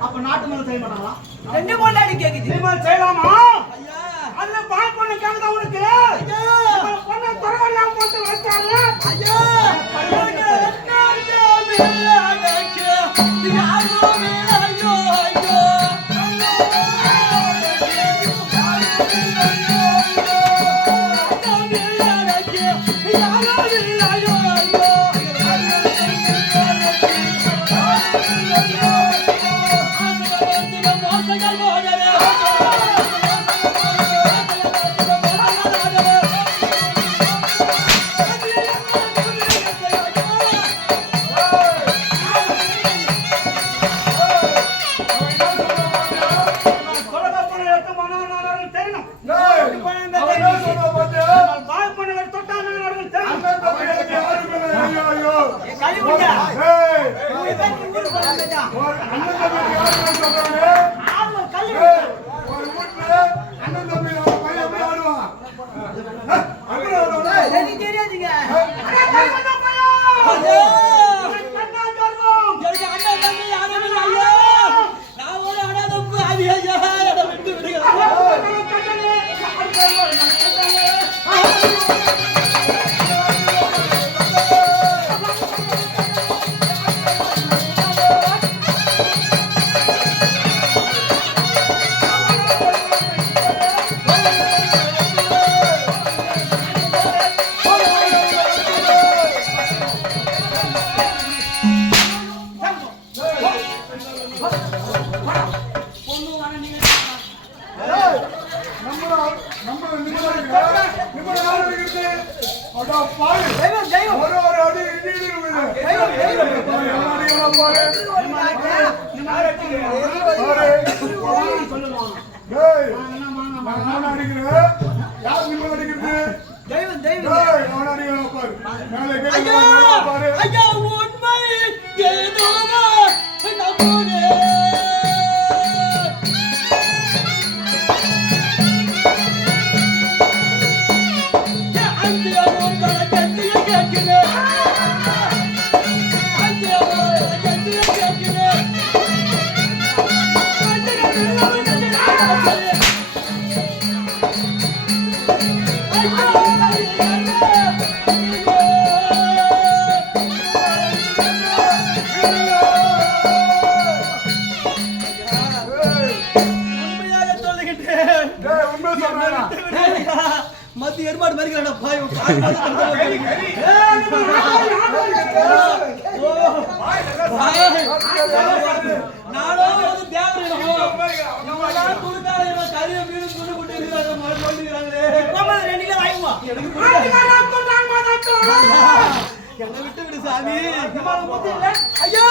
அப்ப நாட்டு மேல செய்ய மாட்டாங்களா? ரெண்டு பொண்டாடி கேக்குது. நீ மேல செய்யலாமா? ஐயா. அதுல பாய் பொண்ணு கேக்குதா உனக்கு? ஐயா. தெரியாதுங்க மத்திய ஏற்பாடு மாதிரி நானும் வந்து தேவரிடம் துடுக்கால கரிய மீன் துண்டு போட்டு என்னை விட்டு விடு சாமி ஐயா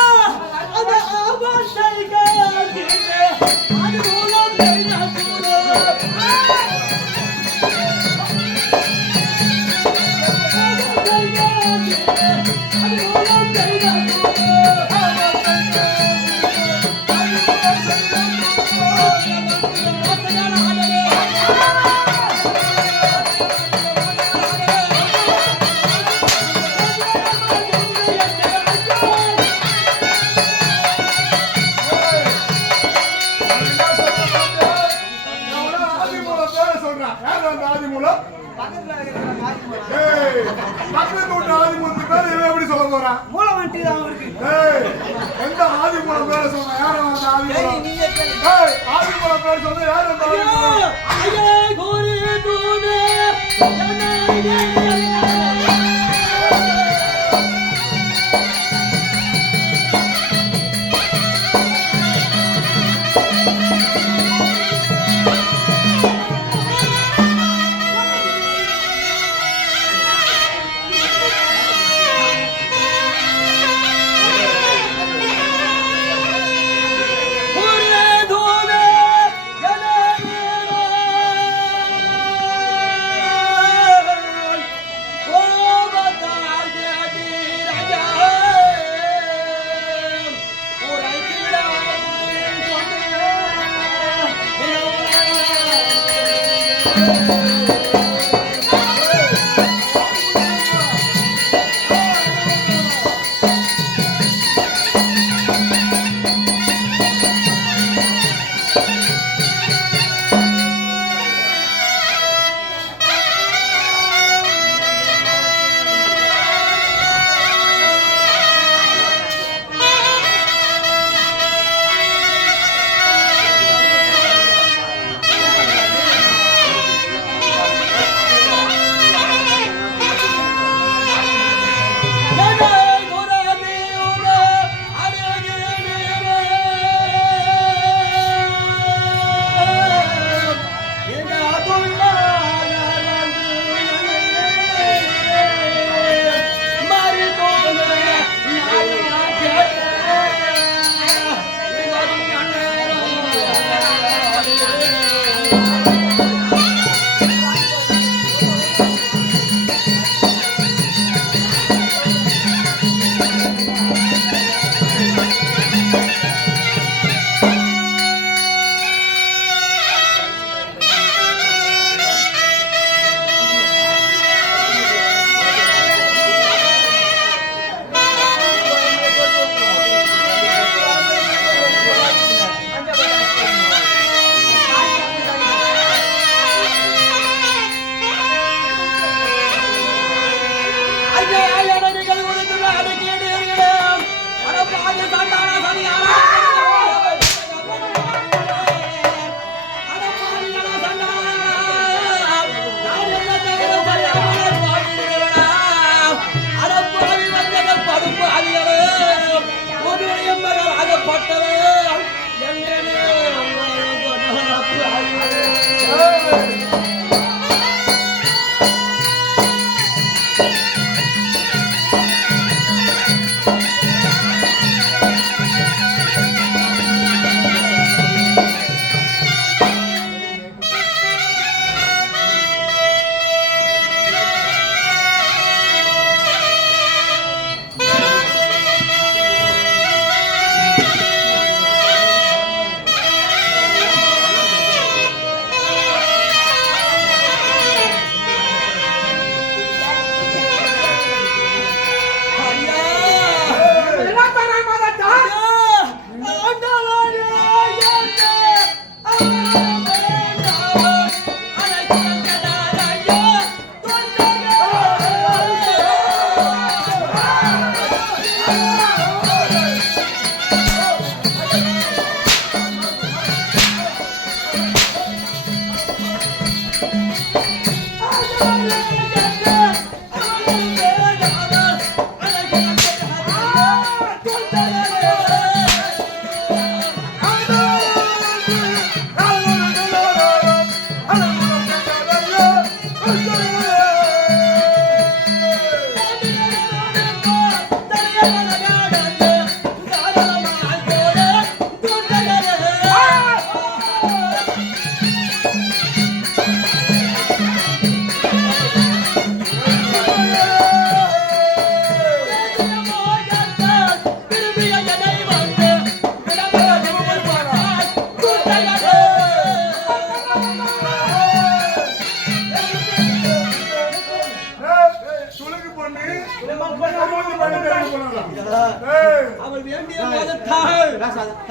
அவள் வேண்டிய போதத்தாள்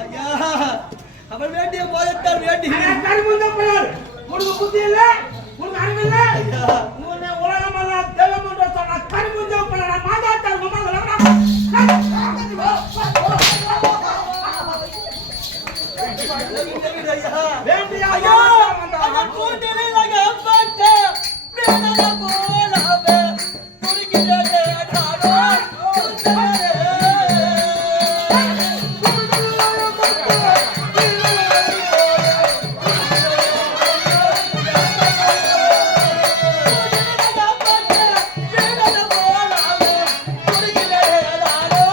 ஐயா அவள் வேண்டிய போதத்தாள் வேண்டிய உனக்கு புத்தி இல்ல உனக்கு அறிவு இல்ல உன்னை உலகமெல்லாம் தெய்வம் என்று சொன்ன கருமுஞ்ச பண்ண மாதாத்தாள் வேண்டிய அவன் கூட்டிலே அகப்பட்ட வேதன போலவே துடிக்கிறதே அடாரோ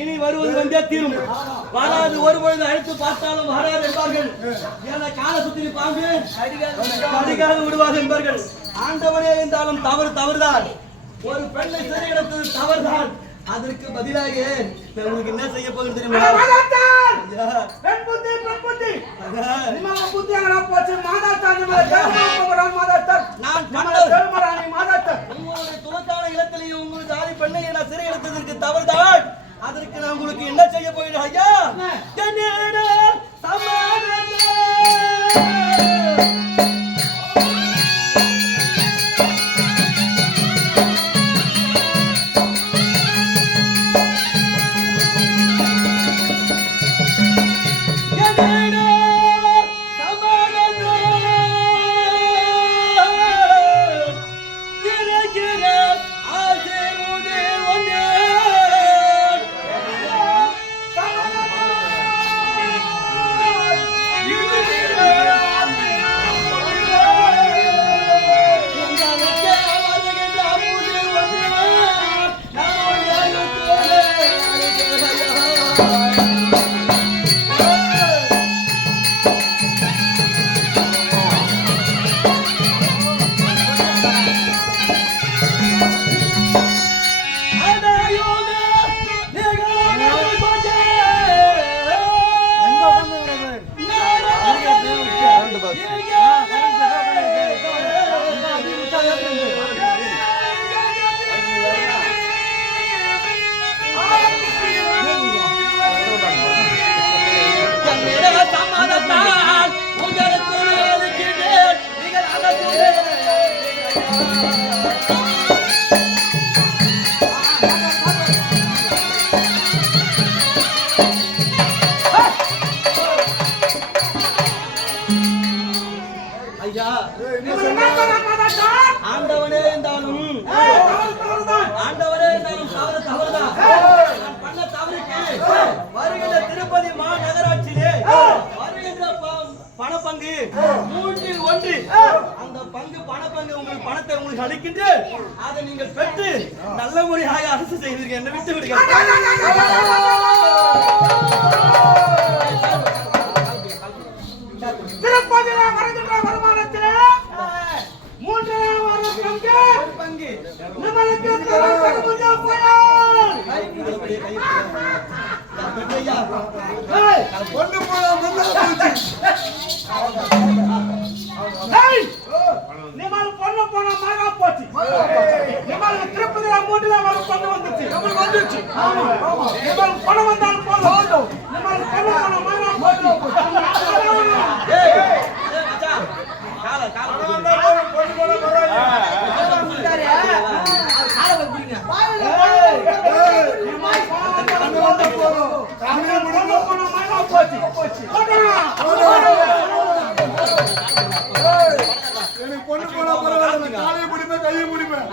இனி வருவது வந்தே தீரும். வராது ஒருபொழுது அழைத்து பார்த்தாலும் வராது என்பார்கள். ஏன்னா கால சுத்தி பாம்பு அடிக்காது விடுவாது என்பார்கள். ஆண்டவனே இருந்தாலும் தவறு தவறுதான். ஒரு பெண்ணை சிறை எடுத்தது தவறுதான். அதற்கு பதிலாக உங்களுக்கு என்ன செய்ய போகுது தெரியுமா? பெண் புத்தி பெண் புத்தி நிமல புத்தி அங்க போச்சு மாதாத்தான் நிமல ஜெர்மராணி மாதாத்தான் நான் நம்ம ஜெர்மராணி மாதாத்தான் ஐயா இவன் என்ன பண்ணாதா? ஆண்டவனே இருந்தாலும் ஆண்டவனே இருந்தாலும் தவறுதான் நான் பண்ண தவறுக்கு வருகின்ற திருப்பதி மாநகராட்சியிலே வருகின்ற பணப்பங்கு 1/3 அந்த பணப்பங்கு உங்களுக்கு பணத்தை உங்களுக்கு அளிக்கின்ற அதை நீங்கள் பெற்று நல்ல முறையாக அரசு செய்வீர்கள் என்று விட்டு விடுங்க. திருப்பதியில வருகின்ற வருமானத்திலே 3/4 பங்கு நம்மளுக்கு தரப்படுவது போயால் பொண்ணு போன மகா போச்சு. நம்மளுக்கு திருப்பதியில 3/4 பங்கு வந்துச்சு. நம்மளுக்கு பணம் வந்தால் போதும். நம்மளுக்கு போன மகா போச்சு. பொண்ணு போனா பரவாயில்ல, காலையை முடிப்பேன், கையை முடிப்பேன்.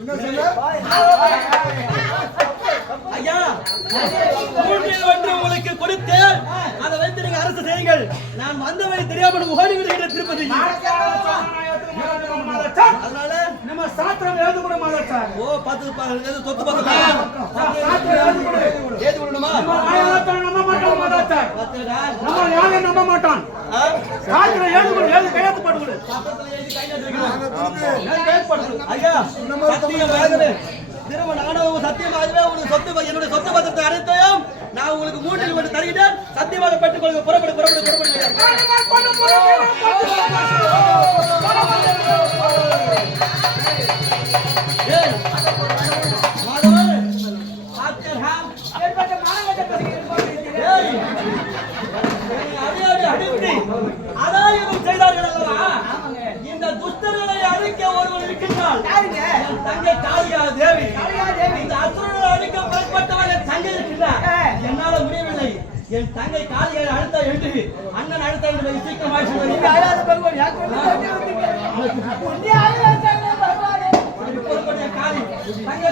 என்ன சொல்ல? ஐயா 3/1 உங்களுக்கு கொடுத்தேன், அதை வைத்து நீங்க அரசு செய்யுங்கள். நான் வந்தவரை தெரியாமல் ஓடி விடுகிற திருப்பதி. அதனால நம்ம சாத்திரம் எழுத கூட மாட்டார். ஓ சொத்து பத்து ஏது விடணுமா? நம்ப மாட்டான். நம்ம யாரையும் நம்ப மாட்டான். சாத்திரம் எழுது கையெழுத்து போட்டு ஐயா சத்தியமாகவே திரும்ப நானும் சத்தியமாகவே உங்களுக்கு என்னுடைய சொத்து பத்திரத்தை அனைத்தையும் நான் உங்களுக்கு 3/1 தருகிறேன். சத்தியமாக பெற்றுக் கொள்ளுங்க. புறப்படு. அதாயுதம் செய்தார்கள் அல்லவா? இந்த துஷ்டர்களை அழிக்க ஒருவன் இருக்கின்றான். என் தங்கை காளியா தேவி. இந்த அசுரனை அழிக்க புறப்பட்டவன் என் தங்கை இருக்கின்றார். என்னால முடியவில்லை. என் தங்கை காளியை அழுத்த என்று அண்ணன் அழுத்த என்று சீக்கிரமாக காளி தங்கை